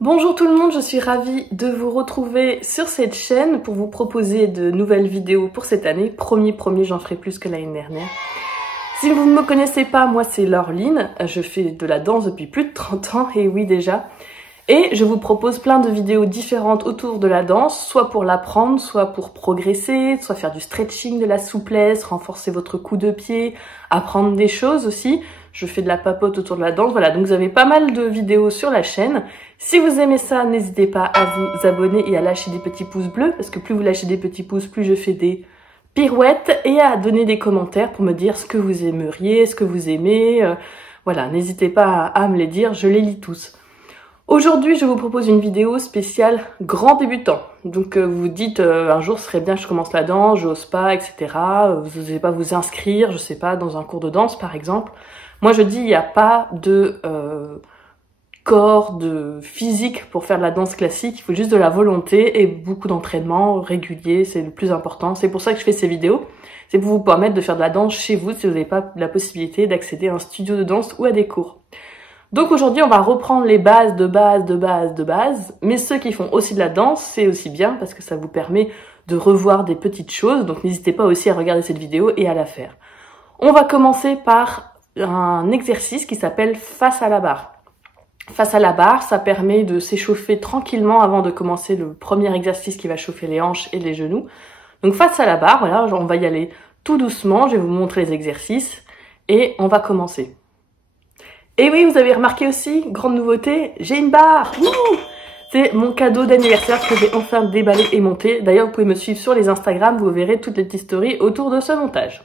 Bonjour tout le monde, je suis ravie de vous retrouver sur cette chaîne pour vous proposer de nouvelles vidéos pour cette année. Promis, j'en ferai plus que l'année dernière. Si vous ne me connaissez pas, moi c'est Laureline, je fais de la danse depuis plus de 30 ans, et oui déjà. Et je vous propose plein de vidéos différentes autour de la danse, soit pour l'apprendre, soit pour progresser, soit faire du stretching, de la souplesse, renforcer votre coup de pied, apprendre des choses aussi. Je fais de la papote autour de la danse, voilà, donc vous avez pas mal de vidéos sur la chaîne. Si vous aimez ça, n'hésitez pas à vous abonner et à lâcher des petits pouces bleus, parce que plus vous lâchez des petits pouces, plus je fais des pirouettes, et à donner des commentaires pour me dire ce que vous aimeriez, ce que vous aimez. Voilà, n'hésitez pas à me les dire, je les lis tous. Aujourd'hui, je vous propose une vidéo spéciale grand débutant. Donc vous vous dites un jour ce serait bien que je commence la danse, j'ose pas, etc. Vous n'osez pas vous inscrire, je sais pas, dans un cours de danse par exemple. Moi je dis il n'y a pas de corps, de physique pour faire de la danse classique, il faut juste de la volonté et beaucoup d'entraînement régulier, c'est le plus important. C'est pour ça que je fais ces vidéos, c'est pour vous permettre de faire de la danse chez vous si vous n'avez pas la possibilité d'accéder à un studio de danse ou à des cours. Donc aujourd'hui, on va reprendre les bases de base, mais ceux qui font aussi de la danse, c'est aussi bien parce que ça vous permet de revoir des petites choses, donc n'hésitez pas aussi à regarder cette vidéo et à la faire. On va commencer par un exercice qui s'appelle face à la barre. Face à la barre, ça permet de s'échauffer tranquillement avant de commencer le premier exercice qui va chauffer les hanches et les genoux. Donc face à la barre, voilà, on va y aller tout doucement, je vais vous montrer les exercices et on va commencer. Et oui, vous avez remarqué aussi, grande nouveauté, j'ai une barre. C'est mon cadeau d'anniversaire que j'ai enfin déballé et monté. D'ailleurs, vous pouvez me suivre sur les Instagram, vous verrez toutes les petites stories autour de ce montage.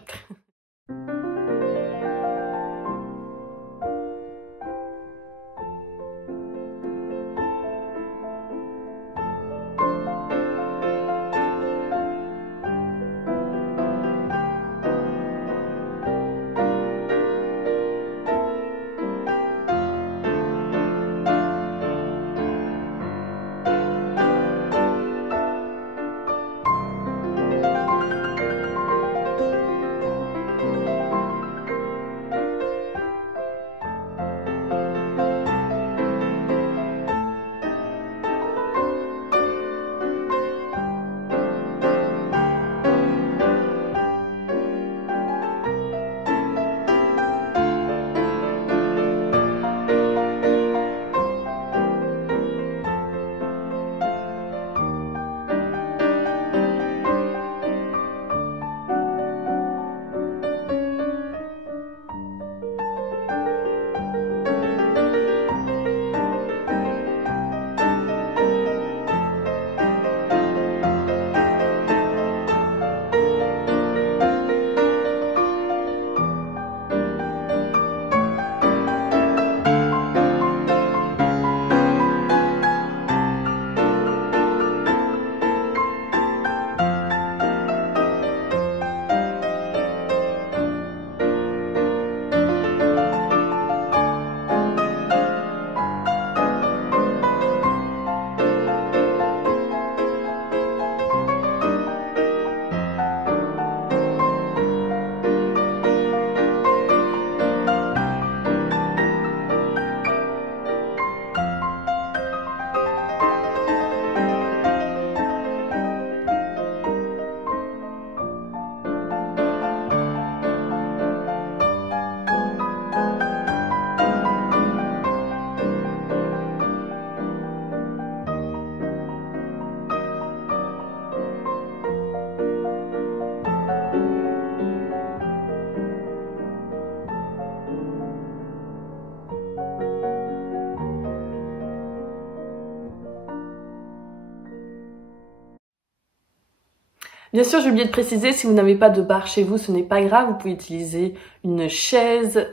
Bien sûr, j'ai oublié de préciser, si vous n'avez pas de barre chez vous, ce n'est pas grave, vous pouvez utiliser une chaise,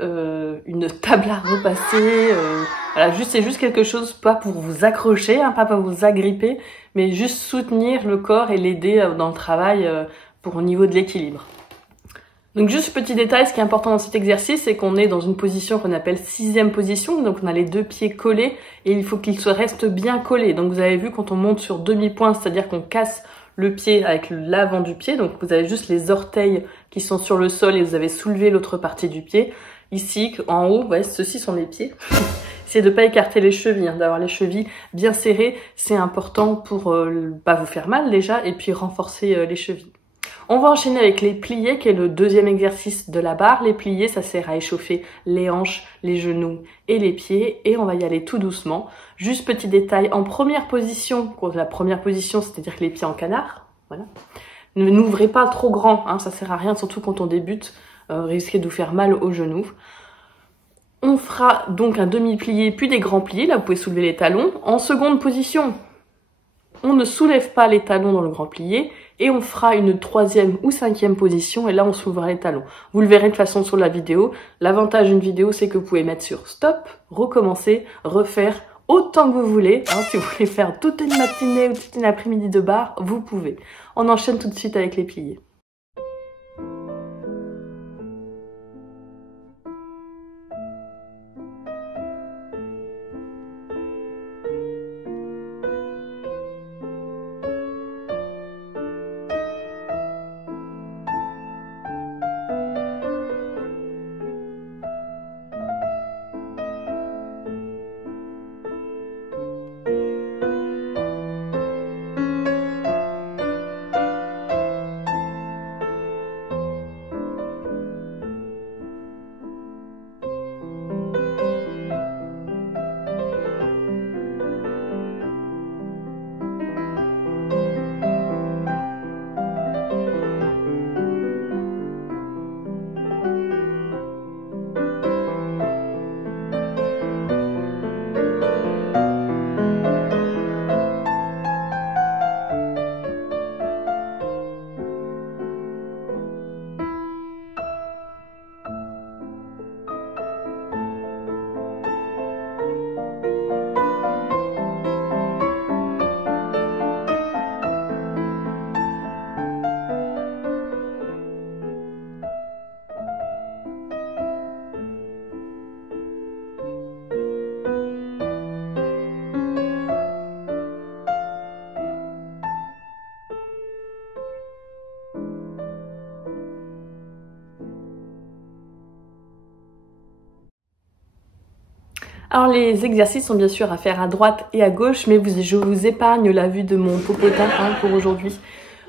une table à repasser, voilà, c'est juste quelque chose, pas pour vous accrocher, hein, pas pour vous agripper, mais juste soutenir le corps et l'aider dans le travail au niveau de l'équilibre. Donc juste petit détail, ce qui est important dans cet exercice, c'est qu'on est dans une position qu'on appelle 6e position, donc on a les deux pieds collés et il faut qu'ils se restent bien collés. Donc vous avez vu quand on monte sur demi-pointe, c'est-à-dire qu'on casse le pied avec l'avant du pied, donc vous avez juste les orteils qui sont sur le sol et vous avez soulevé l'autre partie du pied. Ici, en haut, ouais, ceux-ci sont les pieds. Essayez de ne pas écarter les chevilles, hein, d'avoir les chevilles bien serrées. C'est important pour pas vous faire mal déjà et puis renforcer les chevilles. On va enchaîner avec les pliés, qui est le deuxième exercice de la barre. Les pliés, ça sert à échauffer les hanches, les genoux et les pieds. Et on va y aller tout doucement. Juste petit détail, en première position, la première position, c'est-à-dire que les pieds en canard, voilà. N'ouvrez pas trop grand, hein, ça sert à rien, surtout quand on débute, risquez de vous faire mal aux genoux. On fera donc un demi-plié, puis des grands pliés, là vous pouvez soulever les talons. En seconde position, on ne soulève pas les talons dans le grand plié, et on fera une troisième ou cinquième position, et là on soulèvera les talons. Vous le verrez de toute façon sur la vidéo. L'avantage d'une vidéo, c'est que vous pouvez mettre sur stop, recommencer, refaire autant que vous voulez. Hein, si vous voulez faire toute une matinée ou toute une après-midi de barre, vous pouvez. On enchaîne tout de suite avec les pliés. Alors les exercices sont bien sûr à faire à droite et à gauche, mais je vous épargne la vue de mon popotin pour aujourd'hui.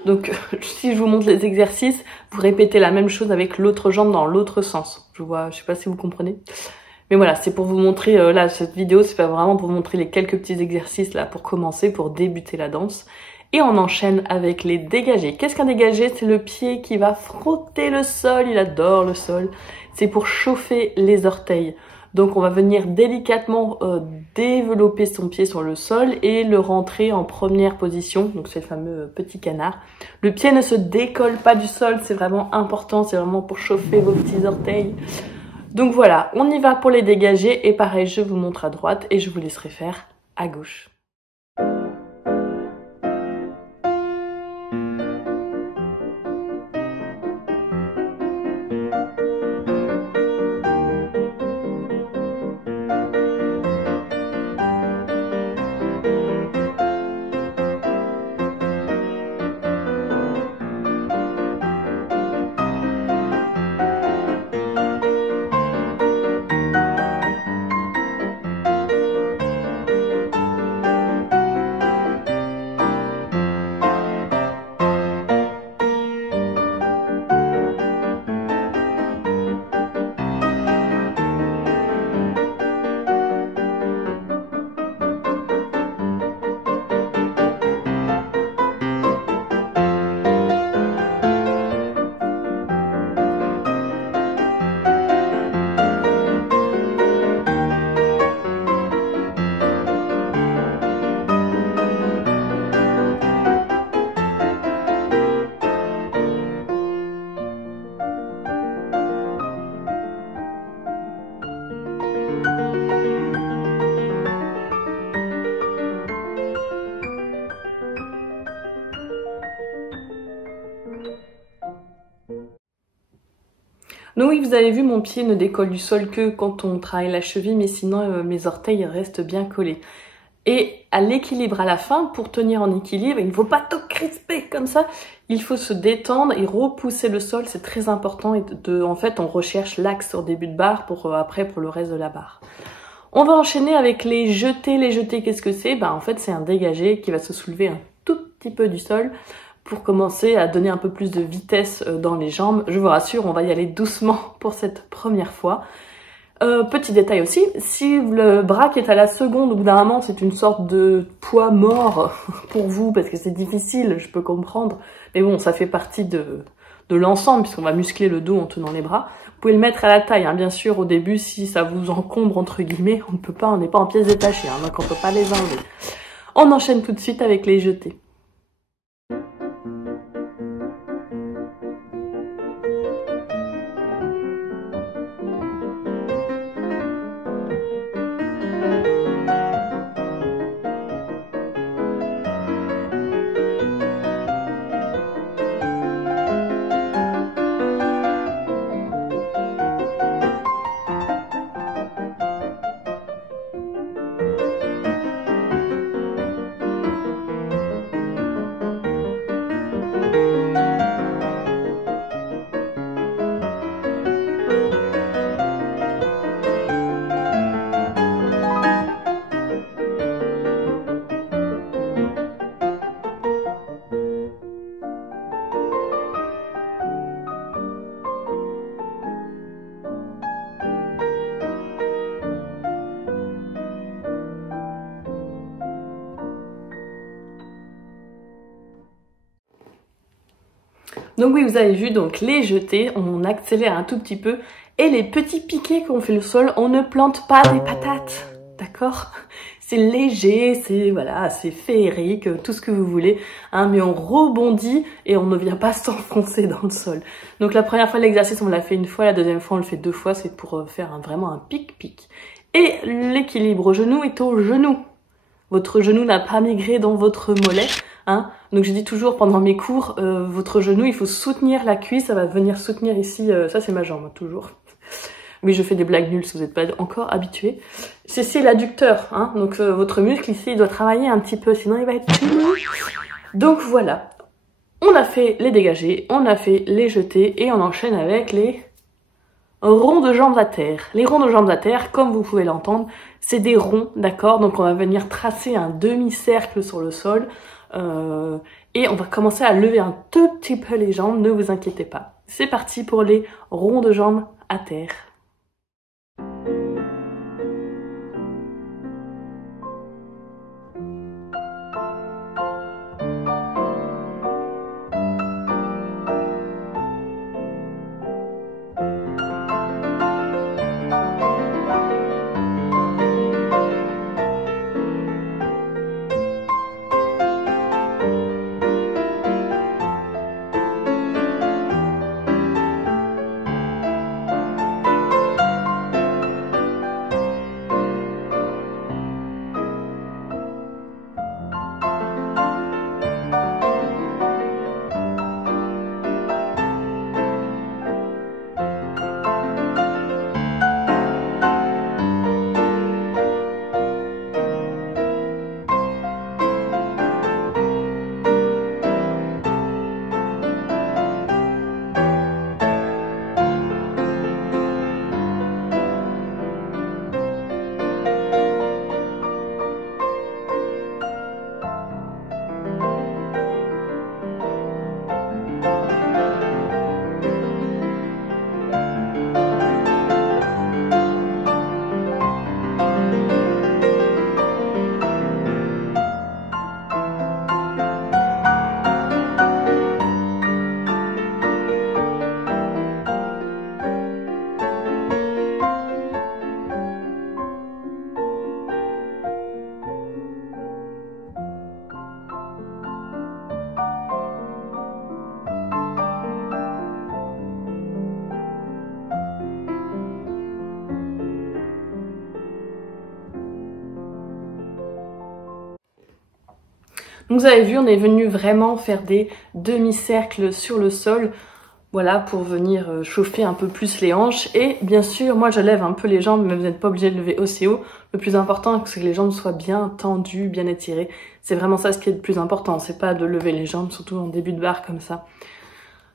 Donc si je vous montre les exercices, vous répétez la même chose avec l'autre jambe dans l'autre sens. Je sais pas si vous comprenez. Mais voilà, c'est pour vous montrer, là cette vidéo c'est pas vraiment pour vous montrer les quelques petits exercices là pour commencer, pour débuter la danse. Et on enchaîne avec les dégagés. Qu'est-ce qu'un dégagé? C'est le pied qui va frotter le sol, il adore le sol. C'est pour chauffer les orteils. Donc on va venir délicatement développer son pied sur le sol et le rentrer en première position. Donc c'est le fameux petit canard. Le pied ne se décolle pas du sol, c'est vraiment important, c'est vraiment pour chauffer vos petits orteils. Donc voilà, on y va pour les dégagés et pareil, je vous montre à droite et je vous laisserai faire à gauche. Donc oui, vous avez vu, mon pied ne décolle du sol que quand on travaille la cheville, mais sinon mes orteils restent bien collés. Et à l'équilibre à la fin, pour tenir en équilibre, il ne faut pas tout crisper comme ça, il faut se détendre et repousser le sol, c'est très important. Et en fait, on recherche l'axe au début de barre pour après pour le reste de la barre. On va enchaîner avec les jetés. Les jetés, qu'est-ce que c'est? En fait, c'est un dégagé qui va se soulever un tout petit peu du sol pour commencer à donner un peu plus de vitesse dans les jambes. Je vous rassure, on va y aller doucement pour cette première fois. Petit détail aussi, si le bras qui est à la seconde, au bout d'un moment, c'est une sorte de poids mort pour vous, parce que c'est difficile, je peux comprendre. Mais bon, ça fait partie de l'ensemble, puisqu'on va muscler le dos en tenant les bras. Vous pouvez le mettre à la taille, hein. Bien sûr, au début, si ça vous encombre, entre guillemets, on ne peut pas, on n'est pas en pièces détachées, hein, donc on ne peut pas les enlever. On enchaîne tout de suite avec les jetés. Donc oui, vous avez vu, donc les jetés, on accélère un tout petit peu. Et les petits piquets qu'on fait le sol, on ne plante pas des patates, d'accord? C'est léger, c'est voilà, c'est féerique, tout ce que vous voulez, hein, mais on rebondit et on ne vient pas s'enfoncer dans le sol. Donc la première fois l'exercice, on l'a fait une fois, la deuxième fois on le fait 2 fois, c'est pour faire vraiment un pic-pic. Et l'équilibre au genou est au genou. Votre genou n'a pas migré dans votre mollet. Hein, donc je dis toujours pendant mes cours, votre genou, il faut soutenir la cuisse, ça va venir soutenir ici, ça c'est ma jambe, toujours. Mais je fais des blagues nulles si vous n'êtes pas encore habitués. C'est l'adducteur, hein, donc votre muscle ici, il doit travailler un petit peu, sinon il va être tenu. Donc voilà, on a fait les dégagés, on a fait les jetés, et on enchaîne avec les ronds de jambes à terre. Les ronds de jambes à terre, comme vous pouvez l'entendre, c'est des ronds, d'accord? Donc on va venir tracer un demi-cercle sur le sol, et on va commencer à lever un tout petit peu les jambes, ne vous inquiétez pas. C'est parti pour les ronds de jambes à terre. Donc vous avez vu, on est venu vraiment faire des demi-cercles sur le sol, voilà, pour venir chauffer un peu plus les hanches. Et bien sûr, moi je lève un peu les jambes, mais vous n'êtes pas obligé de lever aussi haut. Le plus important, c'est que les jambes soient bien tendues, bien étirées. C'est vraiment ça ce qui est le plus important, c'est pas de lever les jambes, surtout en début de barre comme ça.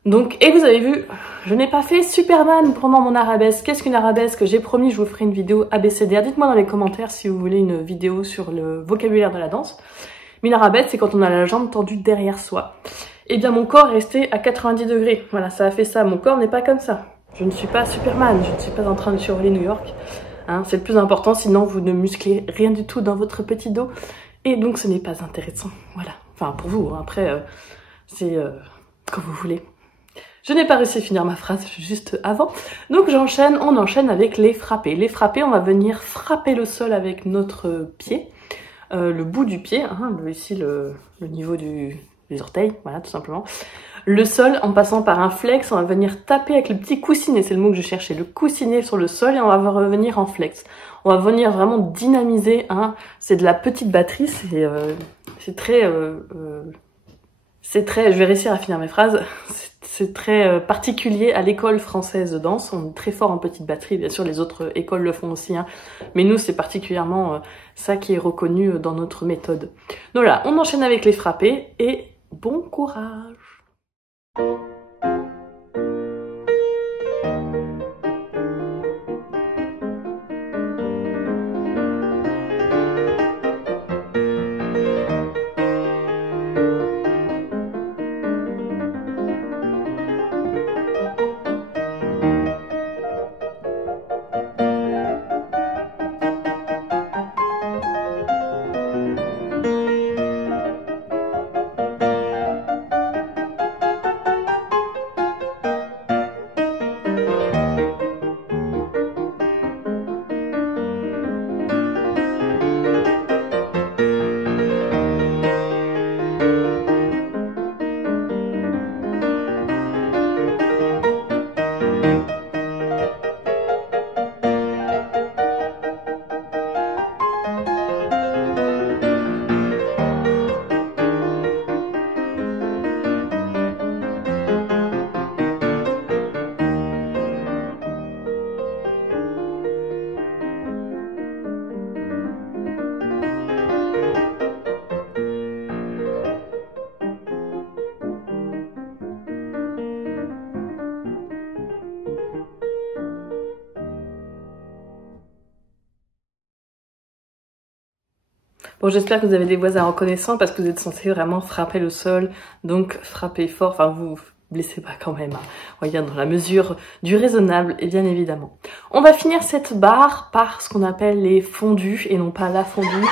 Donc, et vous avez vu, je n'ai pas fait Superman pendant mon arabesque. Qu'est-ce qu'une arabesque? J'ai promis, je vous ferai une vidéo ABCDR. Dites-moi dans les commentaires si vous voulez une vidéo sur le vocabulaire de la danse. Mais une arabesque, c'est quand on a la jambe tendue derrière soi. Et bien mon corps est resté à 90 degrés. Voilà, ça a fait ça. Mon corps n'est pas comme ça. Je ne suis pas Superman, je ne suis pas en train de survoler New York. Hein, c'est le plus important, sinon vous ne musclez rien du tout dans votre petit dos. Et donc ce n'est pas intéressant. Voilà. Enfin, pour vous, hein. Après, c'est comme vous voulez. Je n'ai pas réussi à finir ma phrase juste avant. Donc on enchaîne avec les frappés. Les frappés, on va venir frapper le sol avec notre pied. Le bout du pied, hein, ici le niveau des orteils, voilà, tout simplement. Le sol, en passant par un flex, on va venir taper avec le petit coussinet, c'est le mot que je cherchais, le coussinet sur le sol, et on va revenir en flex. On va venir vraiment dynamiser, hein, c'est de la petite batterie, c'est très, je vais réussir à finir mes phrases, c'est très particulier à l'école française de danse. On est très fort en petite batterie, bien sûr les autres écoles le font aussi, hein. Mais nous c'est particulièrement ça qui est reconnu dans notre méthode. Donc là, on enchaîne avec les frappés et bon courage. Bon, j'espère que vous avez des voisins reconnaissants parce que vous êtes censés vraiment frapper le sol, donc frapper fort, enfin vous blessez pas quand même, hein. On va dire dans la mesure du raisonnable, et bien évidemment. On va finir cette barre par ce qu'on appelle les fondus et non pas la fondue.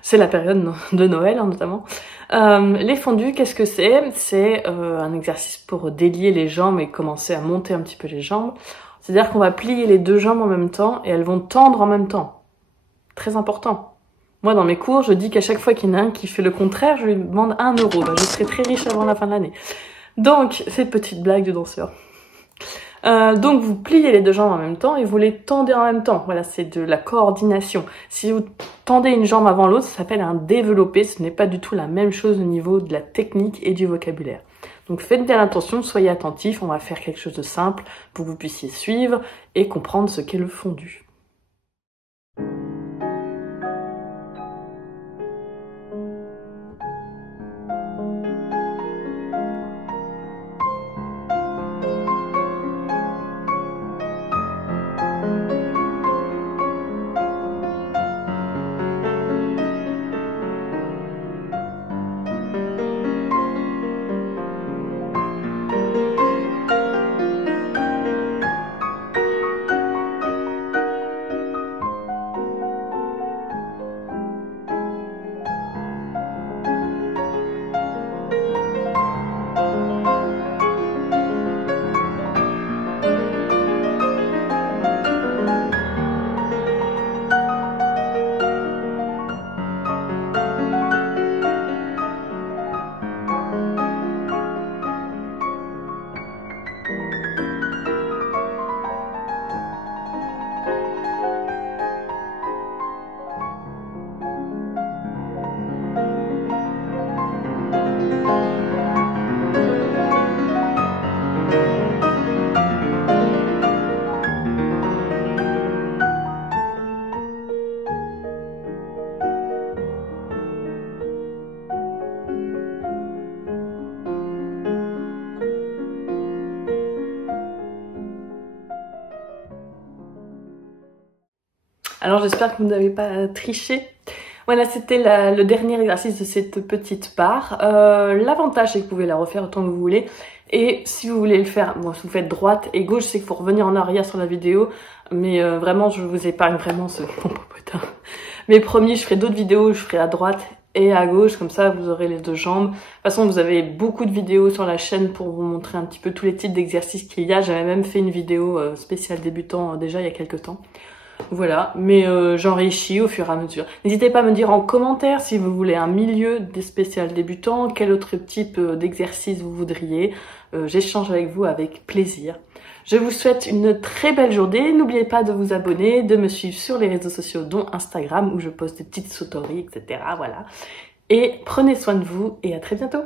C'est la période de Noël, hein, notamment. Les fondus, qu'est-ce que c'est? C'est un exercice pour délier les jambes et commencer à monter un petit peu les jambes. C'est-à-dire qu'on va plier les deux jambes en même temps et elles vont tendre en même temps. Très important. Moi, dans mes cours, je dis qu'à chaque fois qu'il y en a un qui fait le contraire, je lui demande 1 euro. Ben, je serai très riche avant la fin de l'année. Donc, cette petite blague du danseur. Donc, vous pliez les deux jambes en même temps et vous les tendez en même temps. Voilà, c'est de la coordination. Si vous tendez une jambe avant l'autre, ça s'appelle un développé. Ce n'est pas du tout la même chose au niveau de la technique et du vocabulaire. Donc, faites bien attention, soyez attentifs. On va faire quelque chose de simple pour que vous puissiez suivre et comprendre ce qu'est le fondu. Alors j'espère que vous n'avez pas triché. Voilà, c'était le dernier exercice de cette petite barre. L'avantage, c'est que vous pouvez la refaire autant que vous voulez. Et si vous voulez le faire, bon, si vous faites droite et gauche, c'est qu'il faut revenir en arrière sur la vidéo. Mais vraiment, je vous épargne vraiment ce popotin. Mais promis, je ferai d'autres vidéos, je ferai à droite et à gauche, comme ça vous aurez les deux jambes. De toute façon, vous avez beaucoup de vidéos sur la chaîne pour vous montrer un petit peu tous les types d'exercices qu'il y a. J'avais même fait une vidéo spéciale débutant déjà il y a quelques temps. Voilà, mais j'enrichis au fur et à mesure. N'hésitez pas à me dire en commentaire si vous voulez un milieu des spéciales débutants, quel autre type d'exercice vous voudriez. J'échange avec vous avec plaisir. Je vous souhaite une très belle journée. N'oubliez pas de vous abonner, de me suivre sur les réseaux sociaux, dont Instagram, où je poste des petites stories, etc. Voilà. Et prenez soin de vous et à très bientôt.